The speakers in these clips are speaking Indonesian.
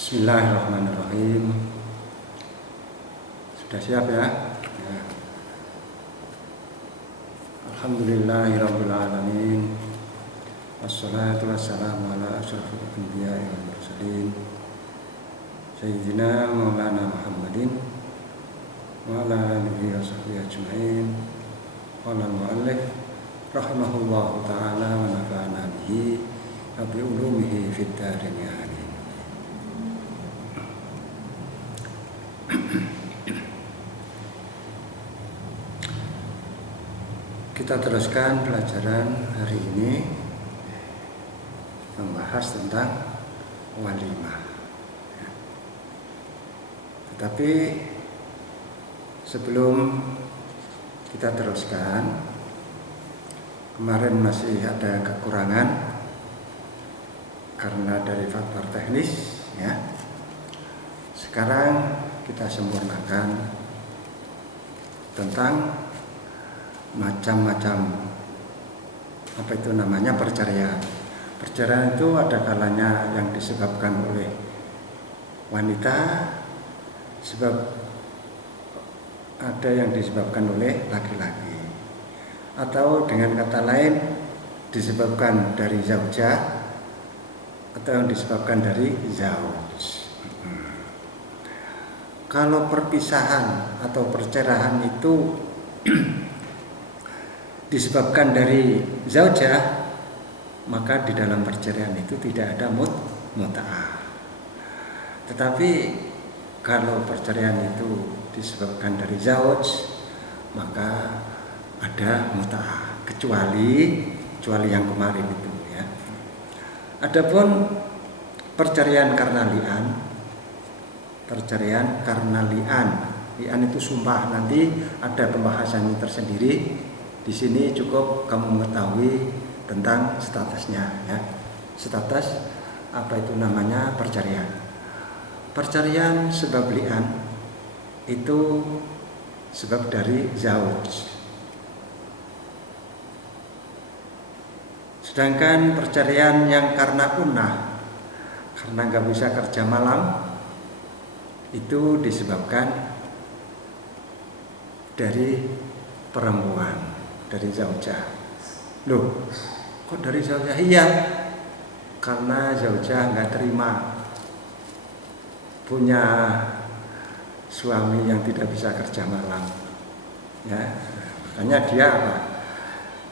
Bismillahirrahmanirrahim. Sudah siap ya? Ya. Alhamdulillahirabbil alamin. Wassalatu wassalamu ala asyrafil anbiya'i wal mursalin. Sayyidina Maulana Muhammadin wa ala alihi wa sahbihi ajma'in. Qala al-mu'allif rahimahullahu ta'ala wa nafa'ana bihi wa bi ulumihi fid darin ya. Kita teruskan pelajaran hari ini membahas tentang walimah. Tetapi sebelum kita teruskan, kemarin masih ada kekurangan karena dari faktor teknis ya. Sekarang kita sempurnakan tentang macam-macam perceraian. Perceraian itu ada kalanya yang disebabkan oleh wanita, sebab ada yang disebabkan oleh laki-laki, atau dengan kata lain disebabkan dari zaujah atau yang disebabkan dari zauj. Kalau perpisahan atau perceraian itu disebabkan dari zaujah, maka di dalam perceraian itu tidak ada mut'ah. Tetapi kalau perceraian itu disebabkan dari zauj, maka ada mut'ah, kecuali yang kemarin itu ya. Adapun perceraian karena li'an itu sumpah, nanti ada pembahasannya tersendiri. Di sini cukup kamu mengetahui tentang statusnya ya. Status perceraian. Perceraian sebab li'an itu sebab dari zauj. Sedangkan perceraian yang karena unah, karena nggak bisa kerja malam, itu disebabkan dari perempuan, dari zaujah. Loh, kok dari zaujah? Iya, karena zaujah nggak terima punya suami yang tidak bisa kerja malam. Ya, makanya dia apa?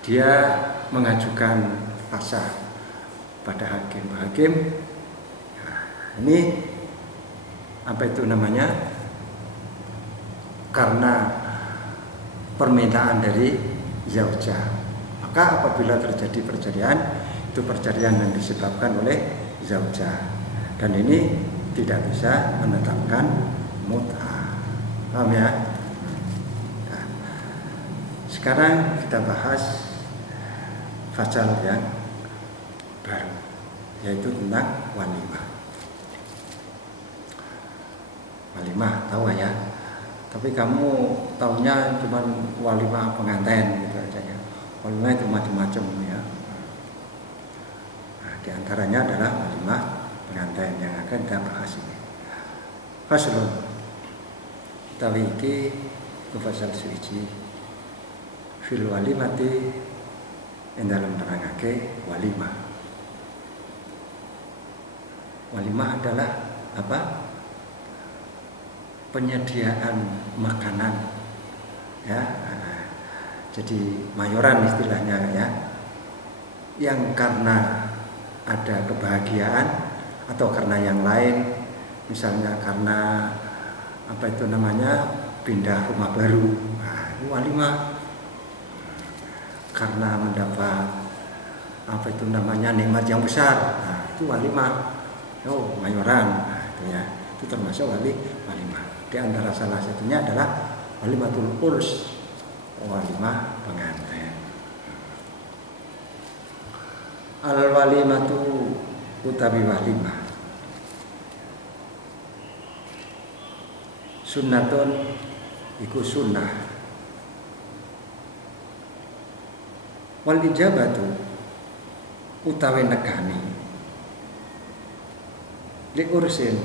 Dia mengajukan pasrah pada hakim. Hakim, ini karena permintaan dari zaujah. Maka apabila terjadi perceraian, itu perceraian yang disebabkan oleh zaujah, dan ini tidak bisa menetapkan mut'ah. Paham ya? Nah, sekarang kita bahas fasal yang baru, yaitu tentang walimah. Walimah tahu ya, tapi kamu taunya cuma walimah pengantin gitu aja ya. Walimah itu macam-macam ya. Nah, di antaranya adalah walimah pengantin yang akan kita bahas ini. Faslun tawiki fasal suci fil walimati yang dalam nerangake walimah. Walimah adalah apa? Penyediaan makanan ya, jadi mayoran istilahnya ya, yang karena ada kebahagiaan atau karena yang lain, misalnya karena pindah rumah baru, nah, itu walimah. Karena mendapat nikmat yang besar, nah, itu walimah. Mayoran, nah, itu ya, itu termasuk walimah. Di antara salah satunya adalah walimatul urs, walimah pengantin. Al walimatu utawi walimah sunnatun iku sunnah, wal ijabatu utawi nekani ursin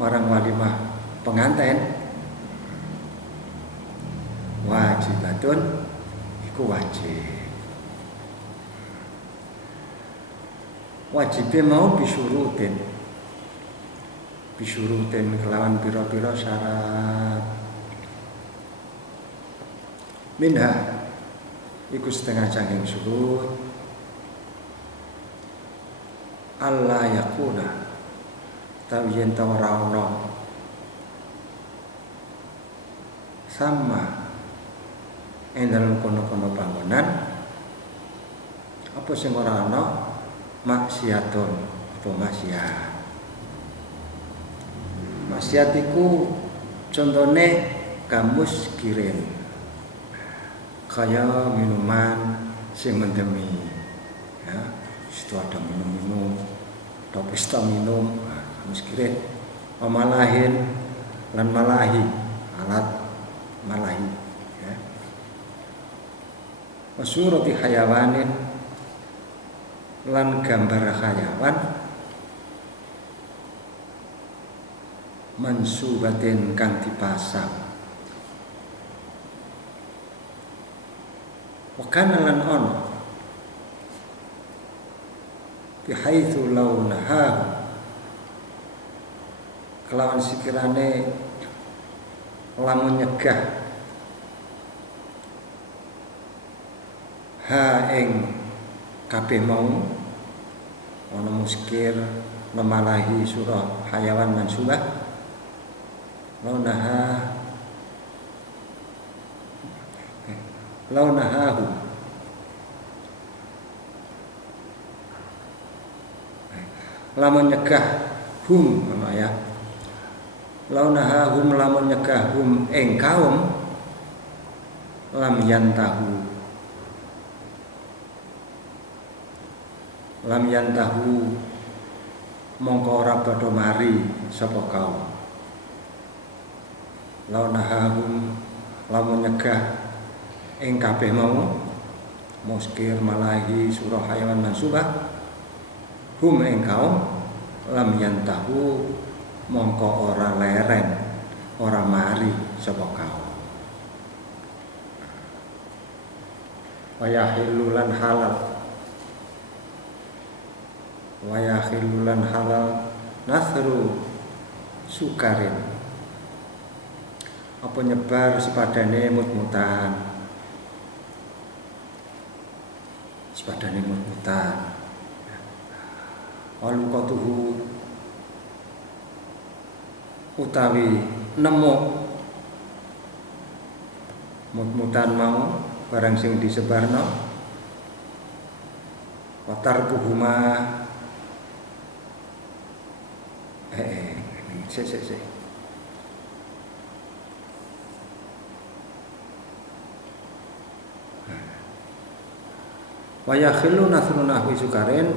marang walimah penganten wajibatun iku wajibnya mau bisyurutin kelawan pira-pira syarat. Minha iku setengah saking syurut alla yakuna tawiyen tawara ono sama dalam kono-kono panggonan apa sing ora ana maksiatun apa maksiat iku contone kamus kirim kaya minuman sing mendemi ya, situ ada minum atau pesta minum kamus kirim pamalahin lan malahi alat malahi ya. Wasurati hayawanin lan gambar hayawan mansubatin kang dipasang wakana lan ono bihaitsu launaha kelawan sikirane lamun nyegah ha ing kabeh mau ana muskir memalahi surah hayawan mansubah launahahu lamun nyegah hum ya launahahum lamun nyegah hum ing kaum lam yantahu mongko ora padha mari sapa kaum launahahum lamun nyegah ing kabeh mau muskir malahi surah hayawan mansubah hum ing kaum lam yantahu mongko ora leren ora mari sapa kaum wayahilulan halal nasru sukarin apa nyebar sepadane mut-mutan waluqatuhu utawi nemu mut-mutan mau barang sing disebarno watarkuhuma wa yakhilu nasrun ahwi sukarin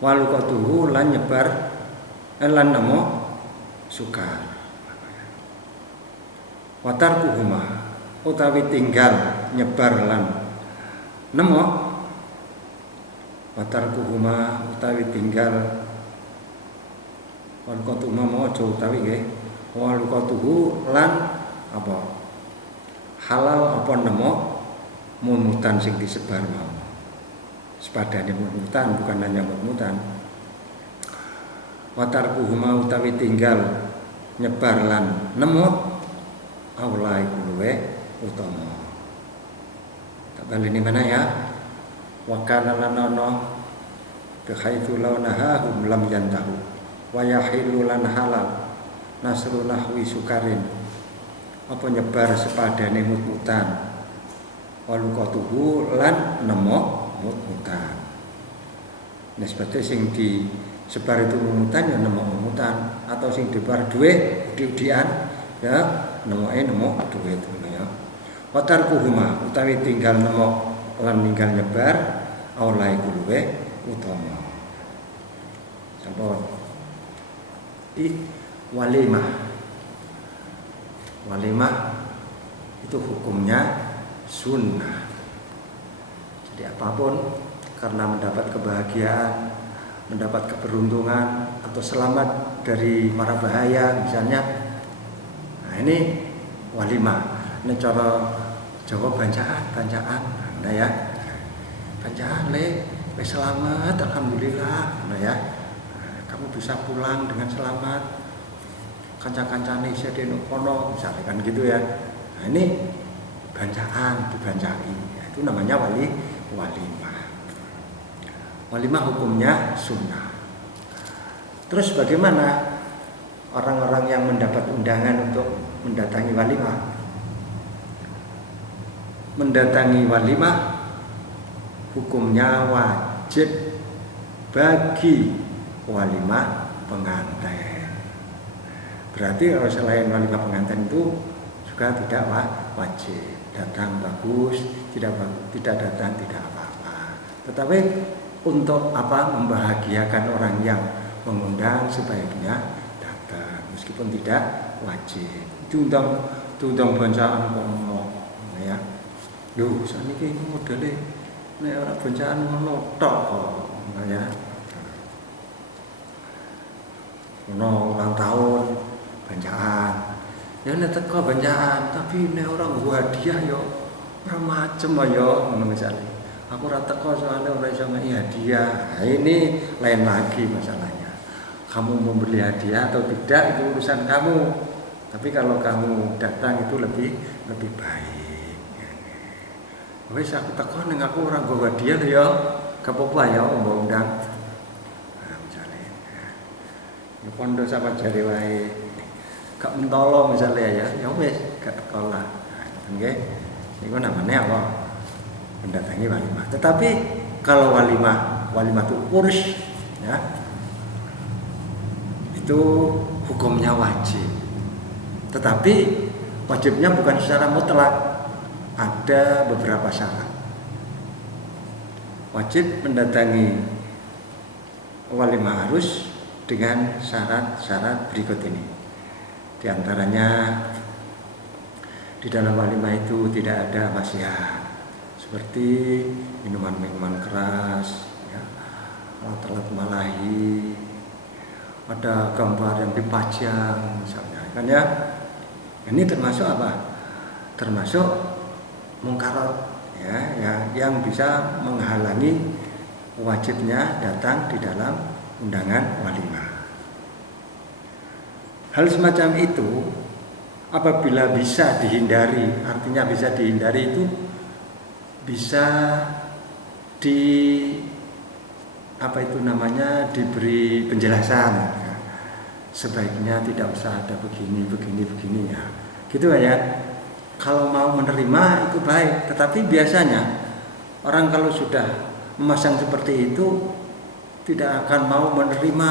waluqatuhu lan nyebar lan namo sukar watarkuhuma utawi tinggal nyebar lan nemo watarkuhuma utawi tinggal waluqatuhuma mojo utawi nggih waluqatuhu lan apa halal apa nemo mumutan sing disebar mau sepadane mumutan bukan hanya mumutan watarkuhuma utawi tinggal nyebar lan nemo aulai luwe utama tak baleni mana ya wakana lanono bihaitsu launahahum lam yantahu wa yahilu lan halal nasru nahwi sukarin apa nyebar sepadane mut-mutan waluqatuhu lan nemo mut-mutan nisbate sing disebar itu mut-mutan ya nemo mut-mutan atau sing dibar duwe udi-udian ya nemo duwe itu ya watarkuhuma utawi tinggal nemo lan ninggal nyebar aulai kuluwe utama sampun walimah itu hukumnya sunnah. Jadi apapun karena mendapat kebahagiaan, mendapat keberuntungan, atau selamat dari mara bahaya misalnya. Nah ini walimah. Ini cara Jawa bancaan, nah ya. Bancaan selamat, alhamdulillah, nah ya. Kamu bisa pulang dengan selamat. Kanca-kancane sedeno kono misalnya kan gitu ya. Nah ini bancaan, dibancai. Itu namanya walimah. Walimah hukumnya sunnah. Terus bagaimana orang-orang yang mendapat undangan untuk mendatangi walimah? Mendatangi walimah hukumnya wajib bagi walimah pengantin. Berarti kalau selain walimah pengantin itu juga tidak wajib. Datang bagus, tidak datang tidak apa-apa. Tetapi untuk membahagiakan orang yang mengundang sebaiknya datang meskipun tidak wajib. Diundang bancaan ngomong ya. Lho, saniki modele nek ora bancaan ngono tok kok ya. Ono ulang tahun bancaan. Ya nek teko bancaan, tapi nek orang gua hadiah yo ora macem yo ngono misale. Aku ora teko soalnya ora iso ngasih hadiah. Nah, ini lain lagi masalahnya. Kamu mau beli hadiah atau tidak itu urusan kamu. Tapi kalau kamu datang itu lebih baik. Wis aku teko ning aku ora nggo hadiah yo, gak apa-apa ya mbok undang. Nah, misale. Ya pondok sama jare wae. Gak mentolo misalnya ya wis gak teko lah. Nggih. Niku namanya apa? Mendatangi walimah. Tetapi kalau walimah itu urus ya. Itu hukumnya wajib. Tetapi wajibnya bukan secara mutlak. Ada beberapa syarat. Wajib mendatangi walimah harus dengan syarat-syarat berikut ini. Di antaranya di dalam walimah itu tidak ada maksiat seperti minuman-minuman keras, ya, alat-alat malahi, ada gambar yang dipajang misalnya, kan ya. Ini termasuk apa? Termasuk mungkarat, ya, yang bisa menghalangi wajibnya datang di dalam undangan walimah. Hal semacam itu apabila bisa dihindari, artinya bisa dihindari itu bisa diberi penjelasan. Ya. Sebaiknya tidak usah ada begini ya. Gitu ya. Kalau mau menerima itu baik, tetapi biasanya orang kalau sudah memasang seperti itu tidak akan mau menerima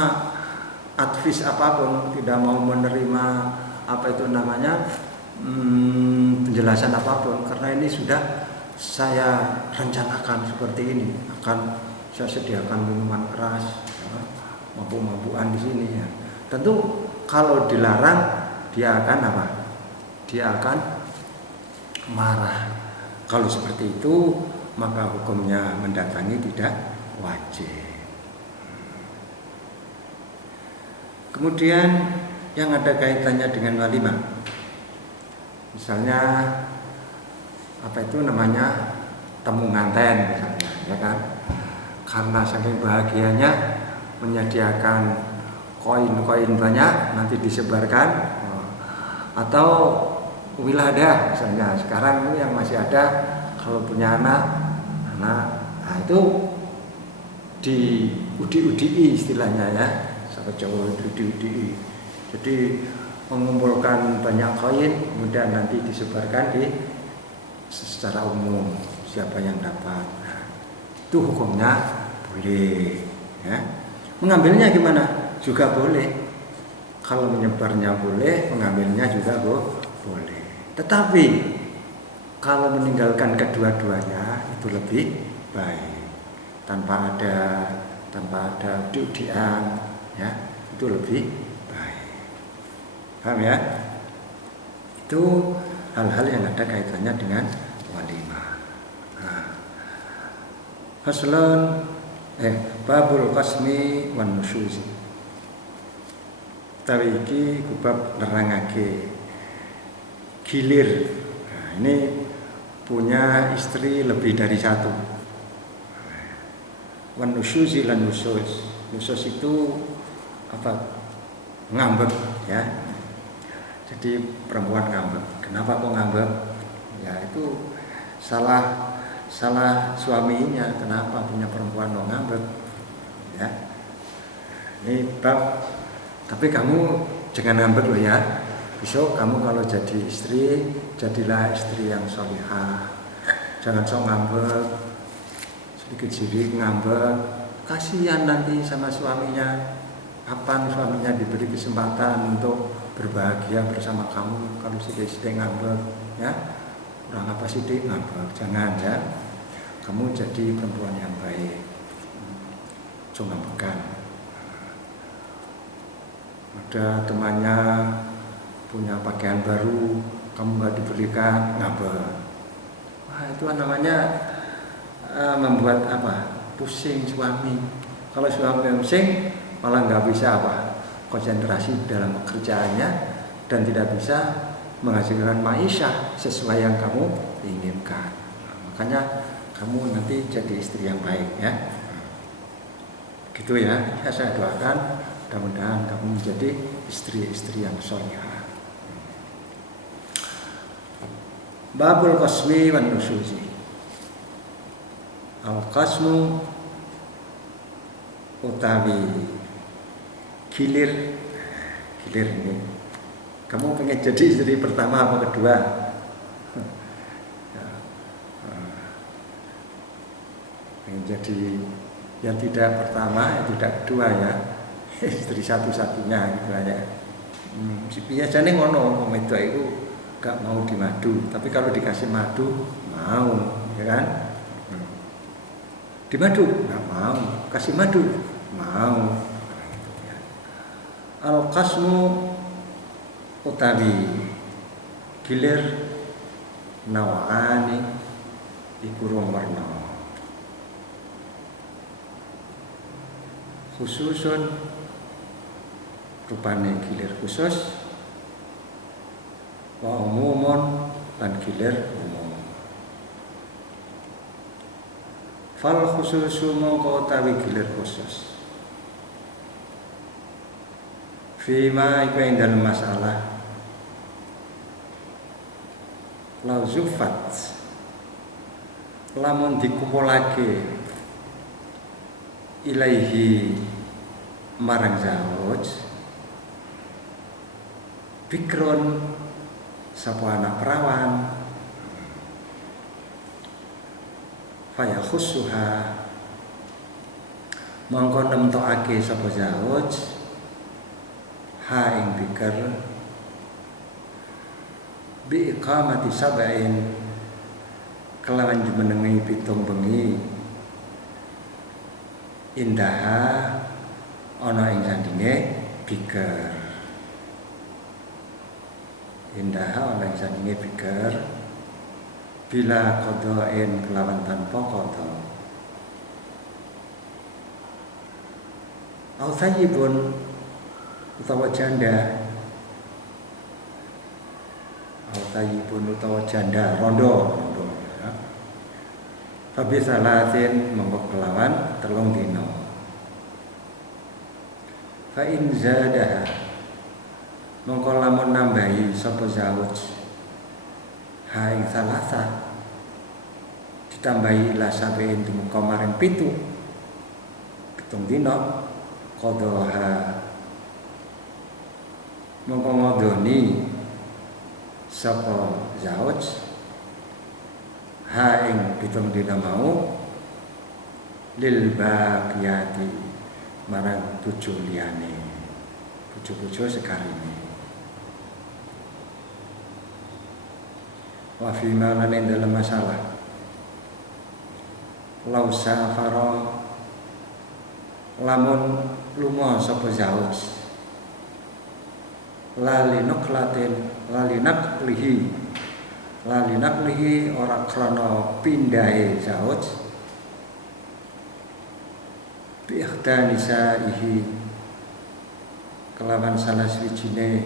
advis apapun, tidak mau menerima penjelasan apapun, karena ini sudah saya rencanakan seperti ini, akan saya sediakan minuman keras, ya, mabuk-mabukan di sini ya. Tentu kalau dilarang dia akan apa? Dia akan marah. Kalau seperti itu maka hukumnya mendatangi tidak wajib. Kemudian yang ada kaitannya dengan walimah, misalnya temu nganten misalnya, ya kan? Karena saking bahagianya menyediakan koin-koin banyak nanti disebarkan, atau wiladah misalnya. Sekarang ini yang masih ada kalau punya anak, nah itu di udi-udi istilahnya ya. Jawa di jadi mengumpulkan banyak koin kemudian nanti disebarkan secara umum siapa yang dapat. Nah, itu hukumnya boleh ya. Mengambilnya gimana juga boleh, kalau menyebarnya boleh, mengambilnya juga boleh. Tetapi kalau meninggalkan kedua-duanya itu lebih baik, tanpa ada diudian ya, itu lebih baik. Paham ya? Itu hal-hal yang ada kaitannya dengan walimah. Nah, Faslun babul qasmi wan nusyuzi. Utawi iki bab nerangake gilir. Nah, ini punya istri lebih dari satu. Wan nusyuzi lan nusyuz. Nusyuz itu apa? Ngambek ya. Jadi perempuan ngambek. Kenapa kok ngambek? Ya itu salah suaminya. Kenapa punya perempuan kok ngambek? Ya. Ini bab. Tapi kamu jangan ngambek loh ya. Besok kamu kalau jadi istri, jadilah istri yang sholihah. Jangan sok ngambek, sedikit sirik ngambek. Kasihan nanti sama suaminya. Kapan suaminya diberi kesempatan untuk berbahagia bersama kamu kalau sedih-sedih ngambek, ya? Kurang apa sedih ngambek, jangan ya. Kamu jadi perempuan yang baik. Jangan ngambekan. Ada temannya punya pakaian baru, kamu nggak diberikan, ngambek. Wah, itu namanya membuat pusing suami. Kalau suami pusing, malah nggak bisa konsentrasi dalam pekerjaannya dan tidak bisa menghasilkan maisha sesuai yang kamu inginkan. Nah, makanya kamu nanti jadi istri yang baik ya. Gitu ya, saya doakan mudah-mudahan kamu menjadi istri-istri yang sholihah. Babul qasmi wan nusyuzi. Al-qasmu utawi gilir ini. Kamu pengen jadi istri pertama apa kedua? Pengen jadi yang tidak pertama, yang tidak kedua ya. Istri satu-satunya gitu aja. Biasanya ngono, itu gak mau dimadu, tapi kalau dikasih madu mau, ya kan? Dimadu gak mau, kasih madu mau. Al-qasmu utawi gilir nawani iku rong warna. Khususun rupane gilir khusus wa umumun lan gilir umum. Fal khususu mongko utawi gilir khusus fima iku ing dalem masalah lau zufat lamun dikumpulake ilaihi marang zawj bikron sapa anak perawan faya khussuha mongko nemtokake sapa zawj ha ing bikr bi iqamati sab'in kelawan jumenengi pitung bengi indaha ana ing sandinge bikr. Indaha ana ing sandinge bikr bila qada'in kelawan tanpa qada. Au sayyibun utawa janda. Au sayyibun utawa janda rondo ya. Fabi salatin mongko kelawan telung dina. Fa in zadaha mongko lamun nambahi sapa zawj ha ing salasa ditambahi ila sabein dumuka maring pitung dina qadaha mongko ngodoni sapa zawj ha ing pitung dina mau lil baqiyati marang bojo liyane bojo-bojo sekarine. Wa fi ma lan dalam masalah lau safara lamun lunga sapa zawj lali naklihi ora krana pindahe zawj bi ikhda nisaihi kelawan salah swijine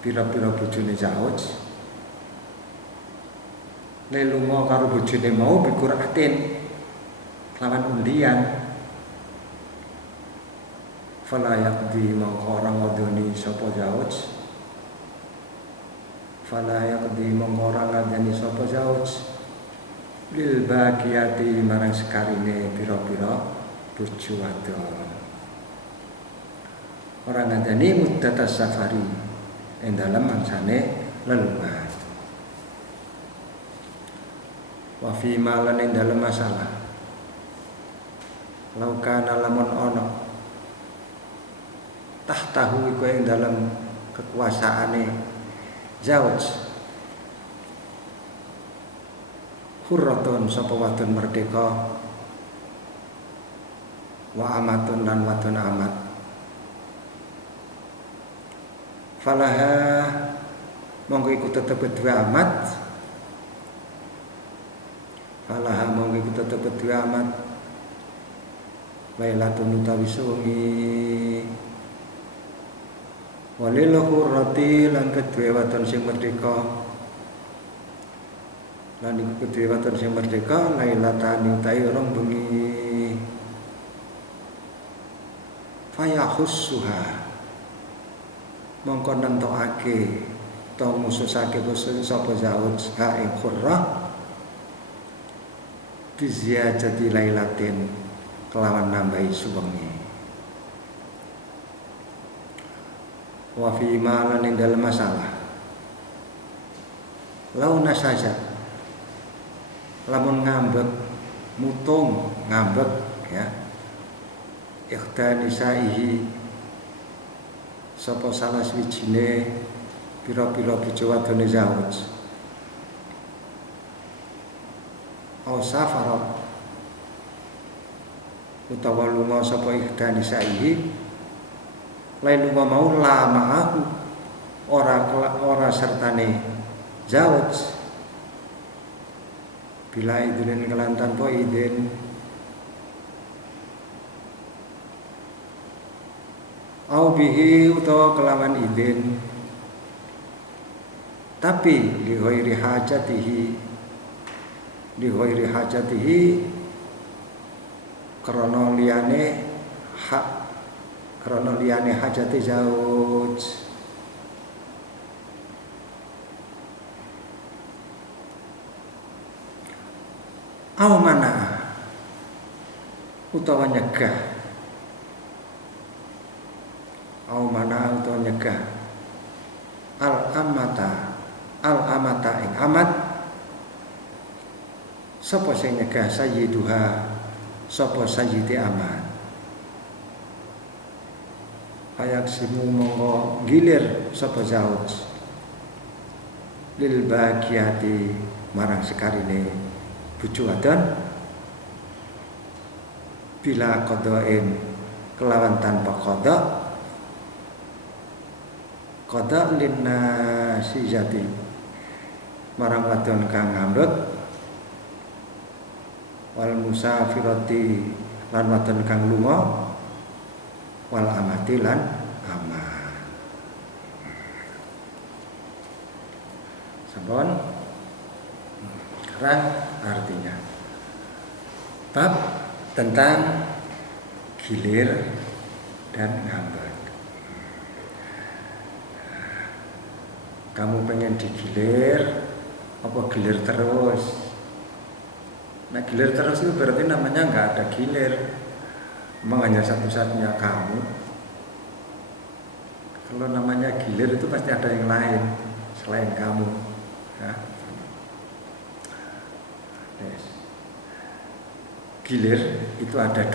pira-pira bojone Zauj lelunga karo bojone mau biqur'atin kelawan undian fala yaqdi mongko ora ngodoni sapa Zauj fala yaqdi mongko ora ngadani sapa Zauj lil baqiyati marang sekarine pira-pira bojo wadon ora ngadani muddatas safari ing dalem mangsane lelungan wa fi malan ing dalem masalah laukana lamun ana tahtahu iku ing dalem kekuasaane Zauj hurratun sapa wadon merdeka wa amatun lan wadon amat falaha monggo iku tetep duwe amat falaha monggo iku tetep duwe amat lailatun utawi sungi walil hurrati lan kedue wadon sing merdeka lan iku kedue wadon sing merdeka lailatan utawi rong bengi fayahussuha mongko nentokake to ngususake khusus sapa Zauj ha ing hurrah biziyajati lailatin kelawan nambahi suwengi wa fi malan ing dalem masalah launa saja lamun ngambek mutung ngambek ya ikhda nisaihi sapa salah swijine pira-pira bojo wadone Zauj au safarat utawa lunga sapa ikhda nisaihi lain lunga mau lama aku ora sertane Zauj bila idin kelan tanpa idin au bihi utawa kelawan idin tapi li ghairi hajatihi krana liyane hak karena liyane hajati Zauj au mana utawa nyegah al amata ing amat sapa sing nyegah sayyiduha sapa sayyidi amat ayak simu monggo gilir sapa Zauj lil baqiyati marang sekarine bojo wadon bila qadain kelawan tanpa qada linnasijati marang wadon kang ngambek wal musafirati lan wadon kang lunga wal amati lan amat. Sampun. Sekarang artinya bab tentang gilir dan ngambek. Kamu pengen digilir apa gilir terus? Nah gilir terus itu berarti namanya nggak ada gilir. Memang hanya satu-satunya kamu. Kalau namanya gilir itu pasti ada yang lain selain kamu ya. Yes. Gilir itu ada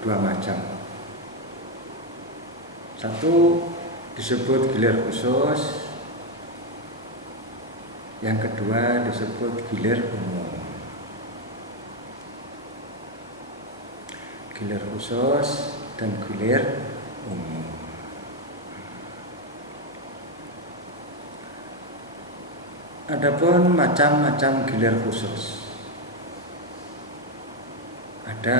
dua macam. Satu disebut gilir khusus, yang kedua disebut gilir umum. Gilir khusus dan gilir umum. Adapun macam-macam gilir khusus, ada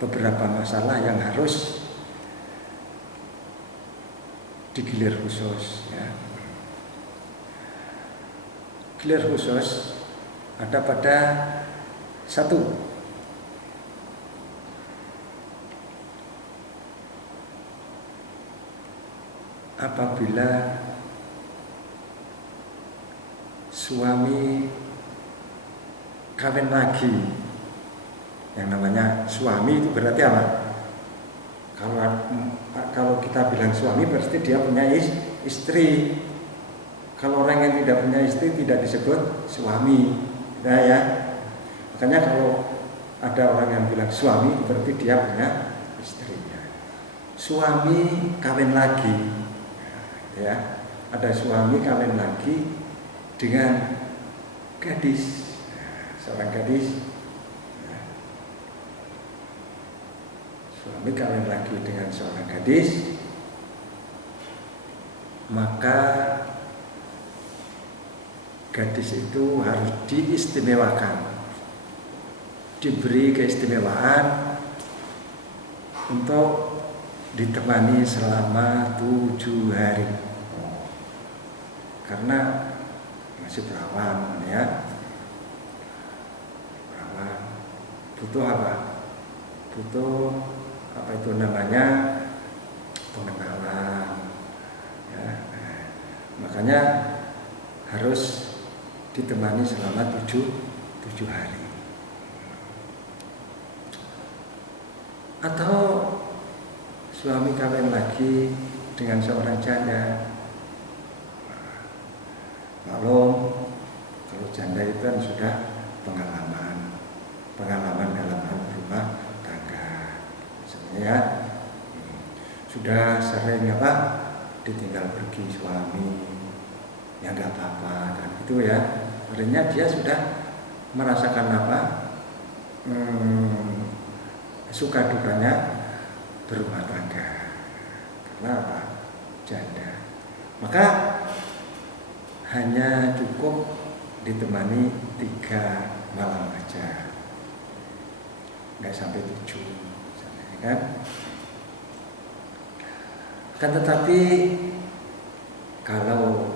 beberapa masalah yang harus digilir khusus ya. Gilir khusus ada pada satu, apabila suami kawin lagi. Yang namanya suami itu berarti apa? Kalau kita bilang suami berarti dia punya istri. Kalau orang yang tidak punya istri tidak disebut suami. Nah ya. Makanya kalau ada orang yang bilang suami berarti dia punya istrinya. Suami kawin lagi. Ya. Ada suami kawin lagi dengan gadis. Seorang gadis. Suami kawin lagi dengan seorang gadis, maka gadis itu harus diistimewakan, diberi keistimewaan untuk ditemani selama 7 hari, karena masih perawan ya. Perawan butuh apa? Butuh apa itu namanya, pengenalan ya. Makanya harus ditemani selama 7 hari. Atau suami kawin lagi dengan seorang janda. Kalau janda itu kan sudah pengalaman dalam hal rumah tangga, ya sudah sering ditinggal pergi suami, ya nggak apa-apa kan itu ya. Artinya dia sudah merasakan suka dukanya berumah tangga. Karena apa? Janda. Maka hanya cukup ditemani 3 malam aja, nggak sampai 7, kan? Kan tetapi kalau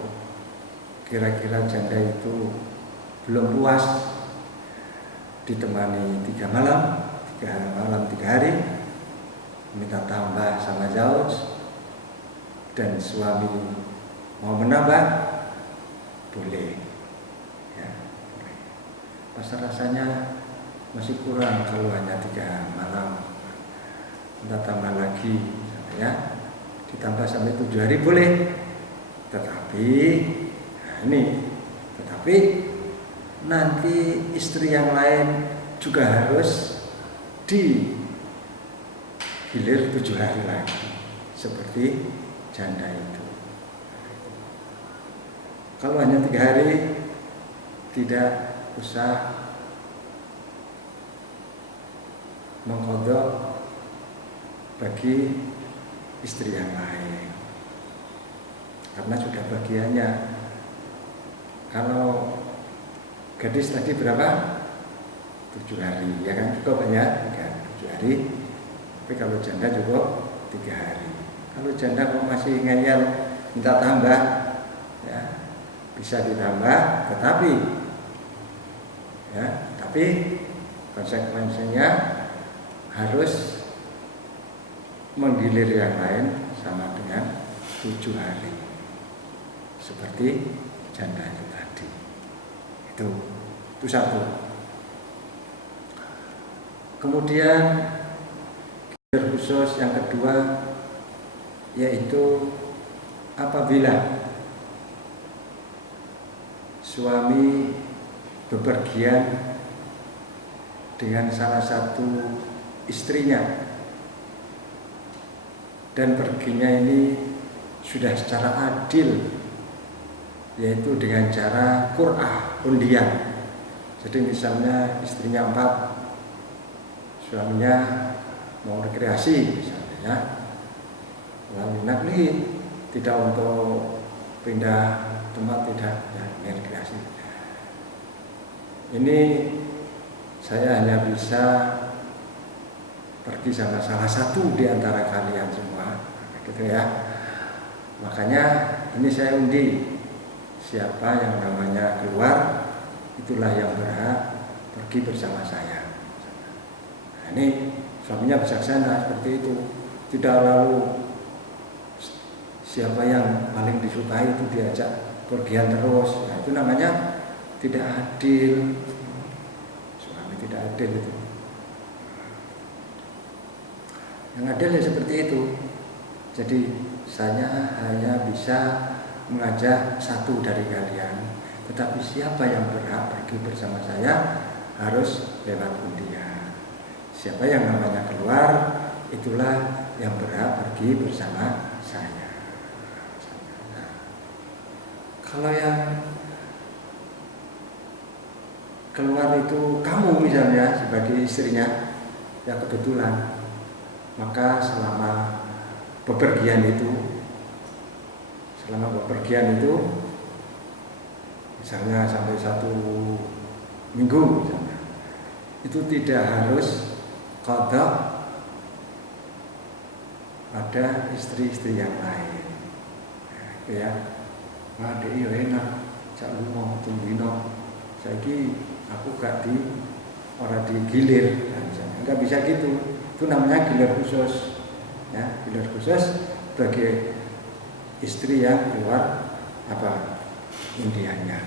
kira-kira janda itu belum puas ditemani 3 malam 3 hari, minta tambah sama zauj dan suami mau menambah, boleh ya, boleh. Pas rasanya masih kurang kalau hanya 3 malam, minta tambah lagi ya, ditambah sampai 7 hari boleh. Tetapi nanti istri yang lain juga harus digilir 7 hari lagi seperti janda itu. Kalau hanya 3 hari tidak usah mengqadha bagi istri yang lain, karena sudah bagiannya. Kalau gadis tadi berapa? 7 hari, ya kan, cukup ya, 7 hari. Tapi kalau janda cukup 3 hari. Kalau janda kok masih ngeyel minta tambah, ya bisa ditambah, tapi konsekuensinya harus menggilir yang lain sama dengan 7 hari, seperti janda itu tadi. Itu satu. Kemudian gilir khusus yang kedua yaitu apabila suami bepergian dengan salah satu istrinya, dan perginya ini sudah secara adil, yaitu dengan cara qur'ah, undian. Jadi misalnya istrinya 4, suaminya mau rekreasi misalnya, lalu nakli, tidak untuk pindah tempat, tidak ya, rekreasi. Ini saya hanya bisa pergi sama salah satu di antara kalian semua, gitu ya. Makanya ini saya undi, siapa yang namanya keluar, itulah yang berhak pergi bersama saya. Nah, ini suaminya bijaksana seperti itu, tidak lalu siapa yang paling disukai itu diajak pergian terus. Nah, itu namanya tidak adil. Suami tidak adil itu. Yang adil ya seperti itu. Jadi saya hanya bisa mengajak satu dari kalian, tetapi siapa yang berhak pergi bersama saya harus lewat undian. Siapa yang namanya keluar, itulah yang berhak pergi bersama saya. Nah, kalau yang keluar itu kamu misalnya sebagai istrinya, ya kebetulan, maka selama bepergian itu misalnya sampai 1 minggu misalnya, itu tidak harus qada pada istri-istri yang lain. Nah, itu ya. Wah, dek yo enak, cak lunga tumbino. Saiki aku gak ora digilir, nah, misalnya. Enggak bisa gitu. Itu namanya gilir khusus. Ya, gilir khusus bagi istri yang keluar undiannya.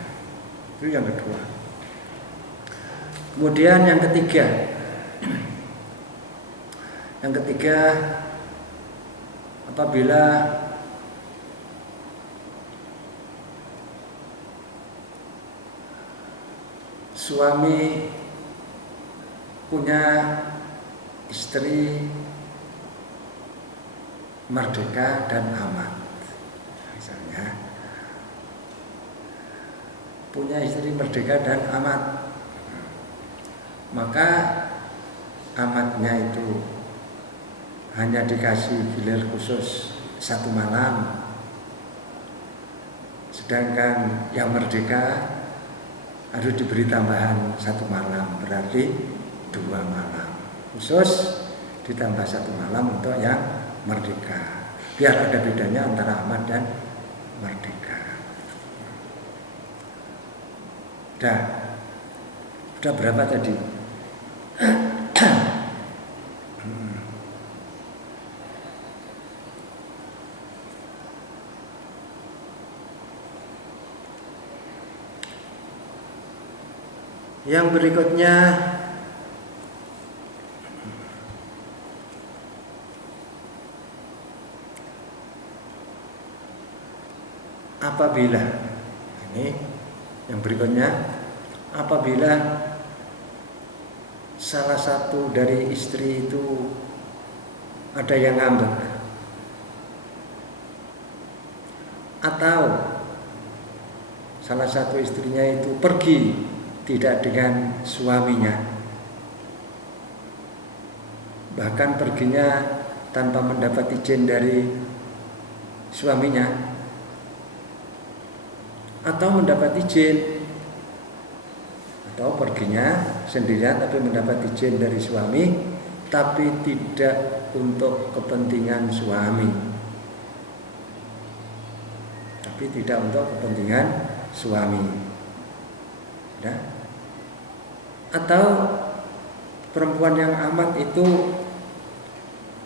Itu yang kedua. Kemudian yang ketiga, apabila suami punya istri merdeka dan amat, misalnya punya istri merdeka dan amat, maka amatnya itu hanya dikasih gilir khusus 1 malam, sedangkan yang merdeka harus diberi tambahan 1 malam, berarti 2 malam khusus ditambah 1 malam untuk yang merdeka, biar ada bedanya antara amat dan merdeka. Udah berapa tadi? Yang berikutnya, apabila salah satu dari istri itu ada yang ngambek, atau salah satu istrinya itu pergi tidak dengan suaminya, bahkan perginya tanpa mendapat izin dari suaminya, atau mendapat izin, atau perginya sendirian tapi mendapat izin dari suami, tapi tidak untuk kepentingan suami, ya. Atau perempuan yang amat itu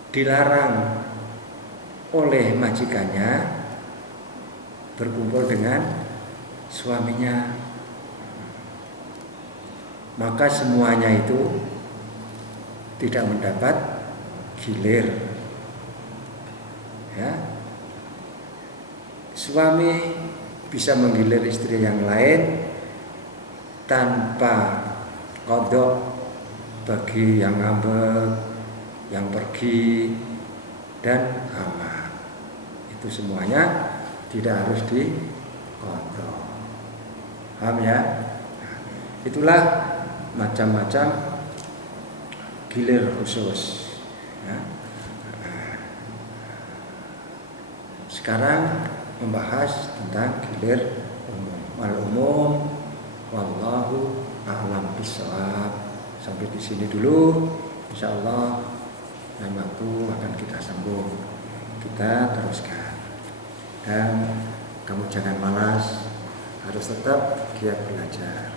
dilarang oleh majikannya berkumpul dengan suaminya, maka semuanya itu tidak mendapat gilir, ya. Suami bisa menggilir istri yang lain tanpa qada bagi yang ngambek, yang pergi, dan amat. Itu semuanya tidak harus diqada. Paham ya? Itulah macam-macam gilir khusus, ya. Sekarang membahas tentang gilir umum. Al-umum wallahu a'lam bishawab. Sampai di sini dulu. Insyaallah lain waktu akan kita sambung, kita teruskan. Dan kamu jangan malas, harus tetap giat belajar.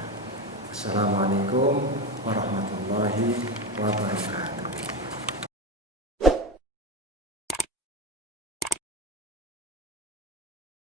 Assalamualaikum warahmatullahi wabarakatuh.